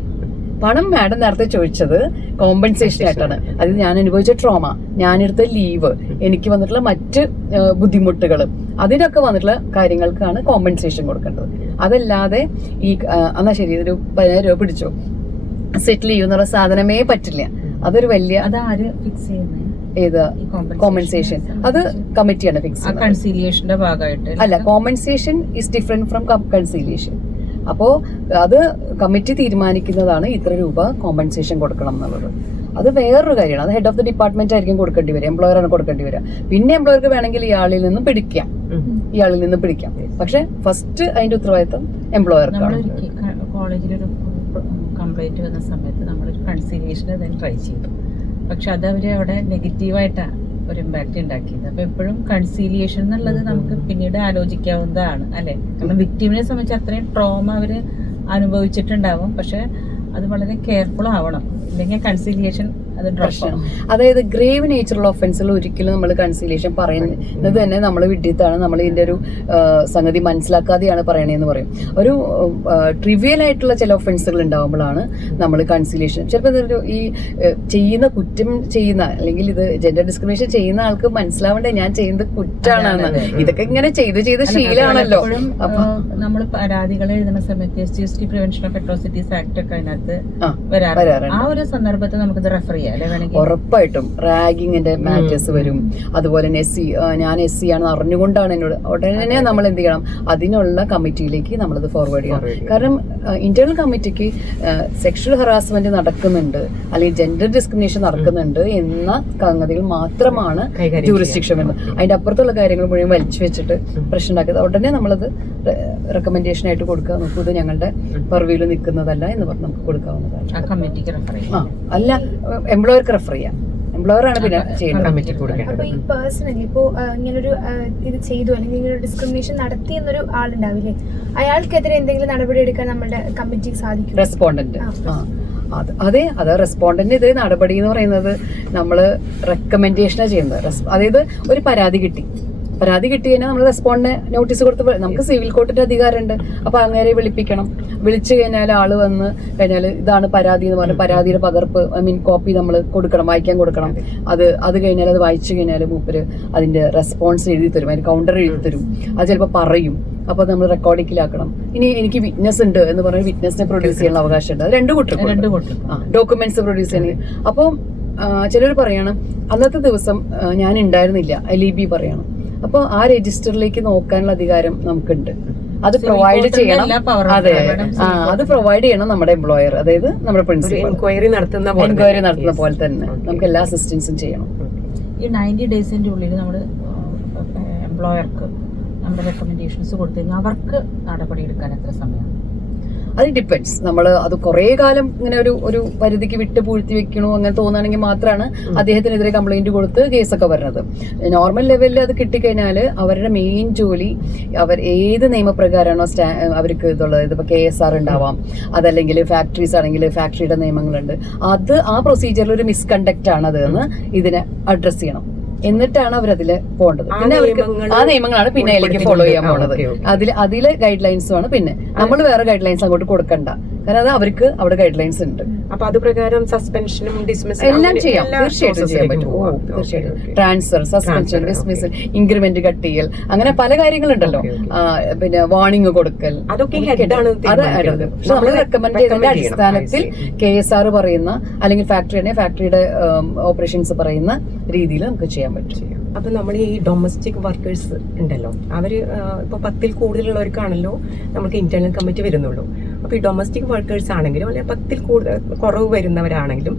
പണം മാഡം നേരത്തെ ചോദിച്ചത് കോമ്പൻസേഷൻ ആയിട്ടാണ്. അത് ഞാൻ അനുഭവിച്ച ട്രോമ, ഞാനെടുത്ത ലീവ്, എനിക്ക് വന്നിട്ടുള്ള മറ്റ് ബുദ്ധിമുട്ടുകൾ, അതിനൊക്കെ വന്നിട്ടുള്ള കാര്യങ്ങൾക്കാണ് കോമ്പൻസേഷൻ കൊടുക്കേണ്ടത്. അതല്ലാതെ ഈ എന്നാ ശരി ഒരു 10,000 രൂപ പിടിച്ചോ സെറ്റിൽ ചെയ്യുന്ന സാധനമേ പറ്റില്ല. അതൊരു വലിയ ഏത് കോമ്പൻസേഷൻ അത് കമ്മിറ്റിയാണ് ഫിക്സ് ചെയ്യുന്നത്. അല്ല, compensation is different from conciliation. അപ്പോ അത് കമ്മിറ്റി തീരുമാനിക്കുന്നതാണ് ഇത്ര രൂപ കോമ്പൻസേഷൻ കൊടുക്കണം എന്നുള്ളത്. അത് വേറൊരു കാര്യമാണ്. അത് ഹെഡ് ഓഫ് ദി ഡിപ്പാർട്ട്മെന്റ് ആയിരിക്കും കൊടുക്കേണ്ടി വരിക, എംപ്ലോയറാണ് കൊടുക്കേണ്ടി വരിക. പിന്നെ എംപ്ലോയർക്ക് വേണമെങ്കിൽ ഇയാളിൽ നിന്ന് പിടിക്കാം, പക്ഷെ ഫസ്റ്റ് അതിന്റെ ഉത്തരവാദിത്വം എംപ്ലോയർക്കാണ്. കോളേജിലൊരു കംപ്ലൈന്റ് വന്ന സമയത്ത് നമ്മളൊരു കൺസീലിയേഷൻ ട്രൈ ചെയ്തു, പക്ഷെ അത് അവര് അവിടെ നെഗറ്റീവായിട്ടാണ് ഒരു ഇമ്പാക്ട് ഉണ്ടാക്കിയത്. അപ്പൊ എപ്പോഴും കൺസീലിയേഷൻ എന്നുള്ളത് നമുക്ക് പിന്നീട് ആലോചിക്കാവുന്നതാണ് അല്ലെ? കാരണം വിക്ടിമിനെ സംബന്ധിച്ച് അത്രയും ട്രോമ അവര് അനുഭവിച്ചിട്ടുണ്ടാവും, പക്ഷെ അത് വളരെ കെയർഫുൾ ആവണം. ഇല്ലെങ്കിൽ കൺസീലിയേഷൻ അത് ഡ്രോപ്പ് പ്രശ്നം. അതായത് ഗ്രേവ് നേച്ചറുള്ള ഒഫൻസുകൾ ഒരിക്കലും നമ്മൾ കൺസീലിയേഷൻ പറയുന്നത് തന്നെ നമ്മൾ വിഡ്ഢിത്താണ്, നമ്മൾ ഇതിന്റെ ഒരു സംഗതി മനസ്സിലാക്കാതെയാണ് പറയണേന്ന് പറയും. ഒരു ട്രിവിയൽ ആയിട്ടുള്ള ചില ഒഫൻസുകൾ ഉണ്ടാകുമ്പോഴാണ് നമ്മൾ കൺസീലിയേഷൻ. ചിലപ്പോൾ ഈ ചെയ്യുന്ന കുറ്റം ചെയ്യുന്ന അല്ലെങ്കിൽ ഇത് ജെൻഡർ ഡിസ്ക്രിമിനേഷൻ ചെയ്യുന്ന ആൾക്ക് മനസ്സിലാവേണ്ടേ ഞാൻ ചെയ്യുന്നത് കുറ്റാണെന്ന്. ഇതൊക്കെ ഇങ്ങനെ ചെയ്ത് ശീലമാണല്ലോ. അപ്പൊ നമ്മൾ പരാതികൾ എഴുതുന്ന സമയത്ത് SGST prevention of atrocities act ഒക്കെ അതിനകത്ത് വരാറുണ്ട്. ആ ഒരു സന്ദർഭത്തിൽ നമുക്കിത് റെഫർ ചെയ്യാം അല്ലെ വേണമെങ്കിൽ? ഉറപ്പായിട്ടും റാഗിങ്ങിന്റെ മാറ്റേഴ്സ് വരും. അതുപോലെ തന്നെ ഞാൻ SC ആണെന്ന് അറിഞ്ഞുകൊണ്ടാണ് എന്നോട് ഉടനെ നമ്മൾ എന്ത് ചെയ്യണം, അതിനുള്ള കമ്മിറ്റിയിലേക്ക് നമ്മളത് ഫോർവേഡ് ചെയ്യണം. കാരണം ഇന്റേണൽ കമ്മിറ്റിക്ക് സെക്ഷൽ ഹറാസ്മെന്റ് നടക്കുന്നുണ്ട് അല്ലെങ്കിൽ ജെൻഡർ ഡിസ്ക്രിമിനേഷൻ നടക്കുന്നുണ്ട് എന്ന സംഗതികൾ മാത്രമാണ് ജൂറിസ്ഡിക്ഷൻ വരുന്നത്. അതിന്റെ അപ്പുറത്തുള്ള കാര്യങ്ങൾ മുഴുവൻ വലിച്ചു വെച്ചിട്ട് പ്രശ്നം ഉണ്ടാക്കുന്നത് ഉടനെ നമ്മളത് റെക്കമെൻഡേഷൻ ആയിട്ട് കൊടുക്കുക. നമുക്ക് ഇത് ഞങ്ങളുടെ പെർവിയിൽ നിൽക്കുന്നതല്ല എന്ന് പറഞ്ഞ് നമുക്ക് കൊടുക്കാവുന്നതാണ്. അല്ല, എംപ്ലോയർക്ക് റെഫർ ചെയ്യാം. എംപ്ലോയർ ആണ് പിന്നെ ചെയ്യുന്നത്. അപ്പൊ ഈ പേഴ്സണലി ഇപ്പോ ഇങ്ങനൊരു ഇത് ചെയ്തു അല്ലെങ്കിൽ ഇങ്ങനെ ഡിസ്ക്രിമിനേഷൻ നടത്തി എന്നൊരു ആളുണ്ടാവില്ലേ, അയാൾക്കെതിരെ എന്തെങ്കിലും നടപടി എടുക്കാൻ നമ്മുടെ കമ്മിറ്റിക്ക് സാധിക്കും? റെസ്പോണ്ടന്റ് അത് റെസ്പോണ്ടന്റിനെതിരെ നടപടി എന്ന് പറയുന്നത് നമ്മള് റെക്കമെൻഡേഷനാണ് ചെയ്യുന്നത്. അതായത് ഒരു പരാതി കിട്ടിക്കഴിഞ്ഞാൽ നമ്മൾ റെസ്പോണ്ടിന് നോട്ടീസ് കൊടുത്ത് നമുക്ക് സിവിൽ കോർട്ടിന്റെ അധികാരമുണ്ട്. അപ്പൊ അങ്ങനെ വിളിപ്പിക്കണം. വിളിച്ചു കഴിഞ്ഞാൽ ആള് വന്ന് കഴിഞ്ഞാൽ ഇതാണ് പരാതി എന്ന് പറഞ്ഞാൽ പരാതിയുടെ പകർപ്പ് കോപ്പി നമ്മൾ കൊടുക്കണം, വായിക്കാൻ കൊടുക്കണം. അത് കഴിഞ്ഞാൽ അത് വായിച്ചു കഴിഞ്ഞാൽ മൂപ്പര് അതിന്റെ റെസ്പോൺസ് എഴുതി തരും, അതിന്റെ കൗണ്ടർ എഴുതി തരും. അത് ചിലപ്പോൾ പറയും. അപ്പൊ നമ്മൾ റെക്കോർഡിങ്ങിലാക്കണം. ഇനി എനിക്ക് വിറ്റ്നസ് ഉണ്ട് എന്ന് പറഞ്ഞാൽ വിറ്റ്നസിനെ പ്രൊഡ്യൂസ് ചെയ്യാനുള്ള അവകാശമുണ്ട്. അത് രണ്ടു കൂട്ടർക്കും ഡോക്യുമെന്റ്സ് പ്രൊഡ്യൂസ് ചെയ്യാൻ. അപ്പോൾ ചിലർ പറയണം അന്നത്തെ ദിവസം ഞാൻ ഉണ്ടായിരുന്നില്ല, LEB പറയണം. അപ്പോൾ ആ രജിസ്റ്ററിലേക്ക് നോക്കാനുള്ള അധികാരം നമുക്കുണ്ട്. അത് പ്രൊവൈഡ് ചെയ്യണം. അതെ, അത് പ്രൊവൈഡ് ചെയ്യണം നമ്മുടെ എംപ്ലോയർ, അതായത് നമ്മുടെ പ്രിൻസിപ്പൽ. എൻക്വയറി നടത്തുന്ന പോലെ തന്നെ നമുക്ക് എല്ലാ അസിസ്റ്റൻസും ചെയ്യണം. ഈ 90 ഡേയ്സിന്റെ ഉള്ളിൽ നമ്മൾ എംപ്ലോയർക്ക് നമ്മുടെ റെക്കമെൻഡേഷൻസ് കൊടുത്തു കഴിഞ്ഞാൽ അവർക്ക് നടപടി എടുക്കാൻ എത്ര സമയം? അത് ഡിപ്പെൻഡ്സ്. നമ്മൾ അത് കുറെ കാലം ഇങ്ങനെ ഒരു പരിധിക്ക് വിട്ട് പൂഴ്ത്തി വെക്കണോ അങ്ങനെ തോന്നുകയാണെങ്കിൽ മാത്രമാണ് അദ്ദേഹത്തിനെതിരെ കംപ്ലൈന്റ് കൊടുത്ത് കേസൊക്കെ വരുന്നത്. നോർമൽ ലെവലിൽ അത് കിട്ടിക്കഴിഞ്ഞാൽ അവരുടെ മെയിൻ ജോലി അവർ ഏത് നിയമപ്രകാരമാണോ അവർക്ക് ഇതുള്ളത്, ഇതിപ്പോ KSR ഉണ്ടാവാം, അതല്ലെങ്കിൽ ഫാക്ടറീസ് ആണെങ്കിൽ ഫാക്ടറിയുടെ നിയമങ്ങളുണ്ട്, അത് ആ പ്രൊസീജിയറിൽ ഒരു മിസ്കണ്ടക്ട് ആണ് അത് എന്ന് ഇതിനെ അഡ്രസ് ചെയ്യണം. എന്നിട്ടാണ് അവരതില് പോകേണ്ടത്. പിന്നെ അവർക്ക് ആ നിയമങ്ങളാണ് പിന്നെ അതിലേക്ക് ഫോളോ ചെയ്യാൻ പോണത്. അതിലെ ഗൈഡ് ലൈൻസുമാണ്. പിന്നെ നമ്മൾ വേറെ ഗൈഡ് ലൈൻസ് അങ്ങോട്ട് കൊടുക്കണ്ട, കാരണം അത് അവർക്ക് അവിടെ ഗൈഡ് ലൈൻസ് ഉണ്ട്. അപ്പൊ അത് പ്രകാരം സസ്പെൻഷനും ഡിസ്മിസലും എല്ലാം ചെയ്യാം, തീർച്ചയായിട്ടും ചെയ്യാൻ പറ്റും. തീർച്ചയായിട്ടും transfer, suspension, dismissal, increment cut ചെയ്യൽ, അങ്ങനെ പല കാര്യങ്ങളുണ്ടല്ലോ. പിന്നെ വാർണിംഗ് കൊടുക്കൽ, അതൊക്കെ പക്ഷെ നമ്മൾ റെക്കമെൻഡ് ചെയ്തതിന്റെ അടിസ്ഥാനത്തിൽ KSR പറയുന്ന അല്ലെങ്കിൽ ഫാക്ടറിയുടെ ഓപ്പറേഷൻസ് പറയുന്ന രീതിയിൽ നമുക്ക് ചെയ്യാൻ പറ്റും. അപ്പൊ നമ്മൾ ഈ ഡൊമസ്റ്റിക് വർക്കേഴ്സ് ഉണ്ടല്ലോ, അവര് ഇപ്പൊ 10ൽ കൂടുതലുള്ളവർക്കാണല്ലോ നമുക്ക് ഇന്റേണൽ കമ്മിറ്റി വരുന്നുള്ളൂ. അപ്പൊ ഈ ഡൊമസ്റ്റിക് വർക്കേഴ്സ് ആണെങ്കിലും അല്ലെങ്കിൽ 10ൽ കൂടുതൽ കുറവ് വരുന്നവരാണെങ്കിലും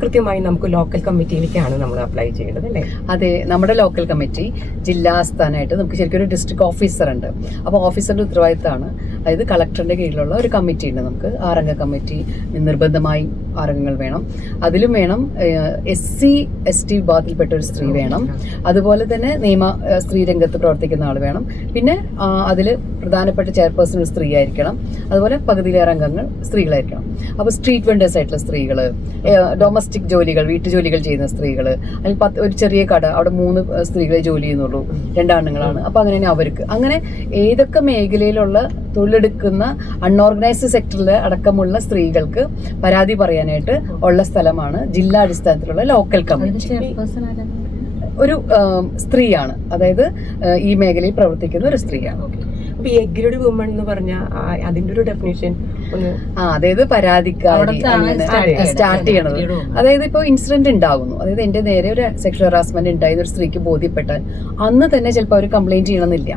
കൃത്യമായി നമുക്ക് ലോക്കൽ കമ്മിറ്റിയിലേക്കാണ് നമ്മൾ അപ്ലൈ ചെയ്യേണ്ടത് അല്ലേ? അതെ, നമ്മുടെ ലോക്കൽ കമ്മിറ്റി ജില്ലാ ആസ്ഥാനമായിട്ട് നമുക്ക് ശരിക്കും ഒരു ഡിസ്ട്രിക്ട് ഓഫീസർ ഉണ്ട്. അപ്പോൾ ഓഫീസറിന്റെ ഉത്തരവാദിത്തമാണ്, അതായത് കളക്ടറിന്റെ കീഴിലുള്ള ഒരു കമ്മിറ്റി ഉണ്ട് നമുക്ക്. 6 അംഗ കമ്മിറ്റി, നിർബന്ധമായും 6 അംഗങ്ങൾ വേണം. അതിലും വേണം SC ST വിഭാഗത്തിൽപ്പെട്ട ഒരു സ്ത്രീ വേണം. അതുപോലെ തന്നെ സ്ത്രീ രംഗത്ത് പ്രവർത്തിക്കുന്ന ആൾ വേണം. പിന്നെ അതിൽ പ്രധാനപ്പെട്ട ചെയർപേഴ്സൺ ഒരു സ്ത്രീ ആയിരിക്കണം. അതുപോലെ പകുതിയിലേറെ അംഗങ്ങൾ സ്ത്രീകളായിരിക്കണം. അപ്പൊ സ്ട്രീറ്റ് വെൻഡേഴ്സ് ആയിട്ടുള്ള സ്ത്രീകള്, ഡൊമസ്റ്റിക് ജോലികൾ, വീട്ടുജോലികൾ ചെയ്യുന്ന സ്ത്രീകള്, അല്ലെങ്കിൽ ഒരു ചെറിയ കട, അവിടെ 3 സ്ത്രീകളെ ജോലി ചെയ്യുന്നുള്ളൂ, 2 ആണുങ്ങളാണ്. അപ്പൊ അങ്ങനെ അവർക്ക് അങ്ങനെ ഏതൊക്കെ മേഖലയിലുള്ള തൊഴിലെടുക്കുന്ന അൺഓർഗനൈസ്ഡ് സെക്ടറിൽ അടക്കമുള്ള സ്ത്രീകൾക്ക് പരാതി പറയാനായിട്ട് ഉള്ള സ്ഥലമാണ് ജില്ലാ അടിസ്ഥാനത്തിലുള്ള ലോക്കൽ കമ്മിറ്റി. ഒരു സ്ത്രീയാണ്, അതായത് ഈ മേഖലയിൽ പ്രവർത്തിക്കുന്ന ഒരു സ്ത്രീയാണ്. അപ്പൊ ഈ എഗ്രിഡ് വുമൺ എന്ന് പറഞ്ഞ അതിന്റെ ഒരു ഡെഫിനേഷൻ അതായത് പരാതിക്കാരി സ്റ്റാർട്ട് ചെയ്യണത്. അതായത് ഇപ്പോൾ ഇൻസിഡന്റ് ഉണ്ടാകുന്നു, അതായത് എന്റെ നേരെ ഒരു സെക്ഷൽ ഹറാസ്മെന്റ് ഉണ്ടായത് ഒരു സ്ത്രീക്ക് ബോധ്യപ്പെട്ടാൽ അന്ന് തന്നെ ചിലപ്പോൾ അവർ കംപ്ലൈന്റ് ചെയ്യണമെന്നില്ല.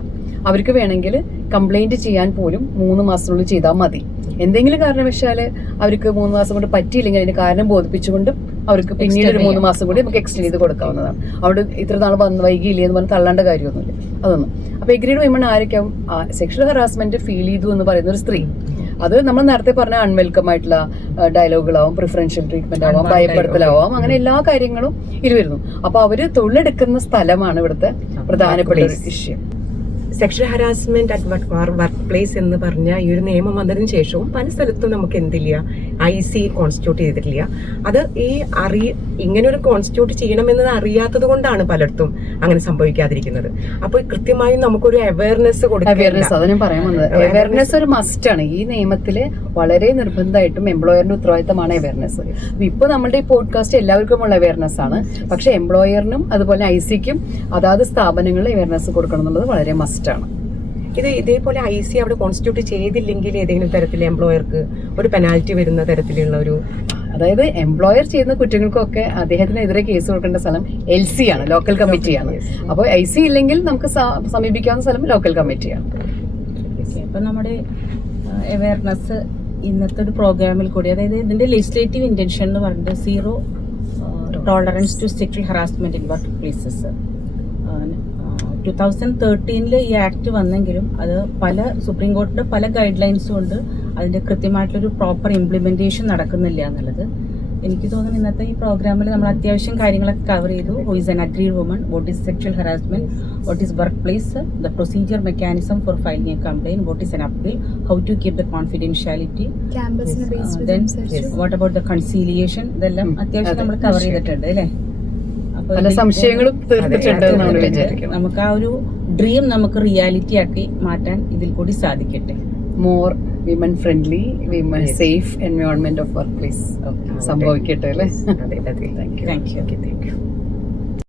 അവർക്ക് വേണമെങ്കിൽ കംപ്ലൈന്റ് ചെയ്യാൻ പോലും 3 മാസത്തിനുള്ളിൽ ചെയ്താൽ മതി. എന്തെങ്കിലും കാരണവശാല് അവർക്ക് 3 മാസം കൊണ്ട് പറ്റിയില്ലെങ്കിൽ അതിന്റെ കാരണം ബോധിപ്പിച്ചുകൊണ്ട് അവർക്ക് പിന്നീട് ഒരു 3 മാസം കൂടി നമുക്ക് എക്സ്റ്റെൻഡ് ചെയ്ത് കൊടുക്കാവുന്നതാണ്. അവിടെ ഇത്ര നാൾ വൈകിയില്ലേ എന്ന് പറഞ്ഞ് തള്ളേണ്ട കാര്യമൊന്നുമില്ല അതൊന്നും. അപ്പൊ എഗ്രീഡ് വിമൺ ആയിരിക്കും സെക്ഷൽ ഹറാസ്മെന്റ് ഫീൽ ചെയ്തു എന്ന് പറയുന്ന ഒരു സ്ത്രീ. അത് നമ്മൾ നേരത്തെ പറഞ്ഞ അൺവെൽക്കം ആയിട്ടുള്ള ഡയലോഗുകളാവും, പ്രിഫറൻഷ്യൽ ട്രീറ്റ്മെന്റ് ആവാം, ഭയപ്പെടുത്തലാവാം, അങ്ങനെ എല്ലാ കാര്യങ്ങളും ഇത് വരുന്നു. അപ്പൊ അവര് തൊഴിലെടുക്കുന്ന സ്ഥലമാണ് ഇവിടുത്തെ പ്രധാനപ്പെട്ട ഒരു വിഷയം. Sexual harassment at work place എന്ന് പറഞ്ഞ ഈ ഒരു നിയമം വന്നതിന് ശേഷവും പല സ്ഥലത്തും നമുക്ക് എന്തില്ല IC കോൺസ്റ്റിറ്റ്യൂട്ട് ചെയ്തിട്ടില്ല. അത് ഇങ്ങനെ ഒരു കോൺസ്റ്റിറ്റ്യൂട്ട് ചെയ്യണമെന്നത് അറിയാത്തത് കൊണ്ടാണ് പലർക്കും അങ്ങനെ സംഭവിക്കാതിരിക്കുന്നത്. അപ്പോൾ കൃത്യമായും നമുക്കൊരു അവയർനെസ് അവയർനെസ് അത് ഞാൻ പറയാൻ വന്നത്. അവയർനെസ് ഒരു മസ്റ്റ് ആണ്. ഈ നിയമത്തില് വളരെ നിർബന്ധമായിട്ടും എംപ്ലോയറിന്റെ ഉത്തരവാദിത്തമാണ് അവയർനെസ്. ഇപ്പൊ നമ്മുടെ ഈ പോഡ്കാസ്റ്റ് എല്ലാവർക്കും ഉള്ള അവയർനെസ് ആണ്. പക്ഷെ എംപ്ലോയറിനും അതുപോലെ ICക്കും അതാത് സ്ഥാപനങ്ങളിൽ അവയർനെസ് കൊടുക്കണം എന്നുള്ളത് വളരെ മസ്റ്റ് ആണ്. ഇതേപോലെ IC അവിടെ കോൺസ്റ്റിറ്റ്യൂട്ട് ചെയ്തില്ലെങ്കിൽ ഏതെങ്കിലും തരത്തിൽ എംപ്ലോയർക്ക് ഒരു പെനാൽറ്റി വരുന്ന തരത്തിലുള്ള ഒരു, അതായത് എംപ്ലോയർ ചെയ്യുന്ന കുറ്റങ്ങൾക്കൊക്കെ അദ്ദേഹത്തിനെതിരെ കേസ് കൊടുക്കേണ്ട സ്ഥലം LC ആണ്, ലോക്കൽ കമ്മിറ്റിയാണ്. അപ്പോൾ IC ഇല്ലെങ്കിൽ നമുക്ക് സമീപിക്കാവുന്ന സ്ഥലം ലോക്കൽ കമ്മിറ്റിയാണ്. അപ്പം നമ്മുടെ അവയർനെസ് ഇന്നത്തെ ഒരു പ്രോഗ്രാമിൽ കൂടി, അതായത് ഇതിന്റെ ലെജിസ്ലേറ്റീവ് ഇന്റൻഷൻ എന്ന് പറഞ്ഞിട്ട് 0 tolerance to sexual harassment in workplaces. 2013 ഈ ആക്ട് വന്നെങ്കിലും അത് സുപ്രീം കോടതിയുടെ പല ഗൈഡ് ലൈൻസും ഉണ്ട്. അതിന്റെ കൃത്യമായിട്ടുള്ളൊരു പ്രോപ്പർ ഇംപ്ലിമെന്റേഷൻ നടക്കുന്നില്ല എന്നുള്ളത് എനിക്ക് തോന്നുന്നു. ഇന്നത്തെ ഈ പ്രോഗ്രാമിൽ നമ്മൾ അത്യാവശ്യം കാര്യങ്ങളൊക്കെ കവർ ചെയ്തു. Who is an aggrieved woman, what is sexual harassment, what is workplace, the procedure mechanism for filing a complaint, what is an appeal, how to keep the confidentiality, then what about the conciliation. ഇതെല്ലാം അത്യാവശ്യം നമ്മൾ കവർ ചെയ്തിട്ടുണ്ട് അല്ലേ? പല സംശയങ്ങളും തീർത്തിട്ടുണ്ട് നമ്മൾ വിചാരിക്കും. നമുക്ക് ആ ഒരു ഡ്രീം നമുക്ക് റിയാലിറ്റി ആക്കി മാറ്റാൻ ഇതിൽ കൂടി സാധിക്കട്ടെ. More women friendly, women safe environment of work place സംഭവിക്കട്ടെ അല്ലേ? അതെ. Thank you.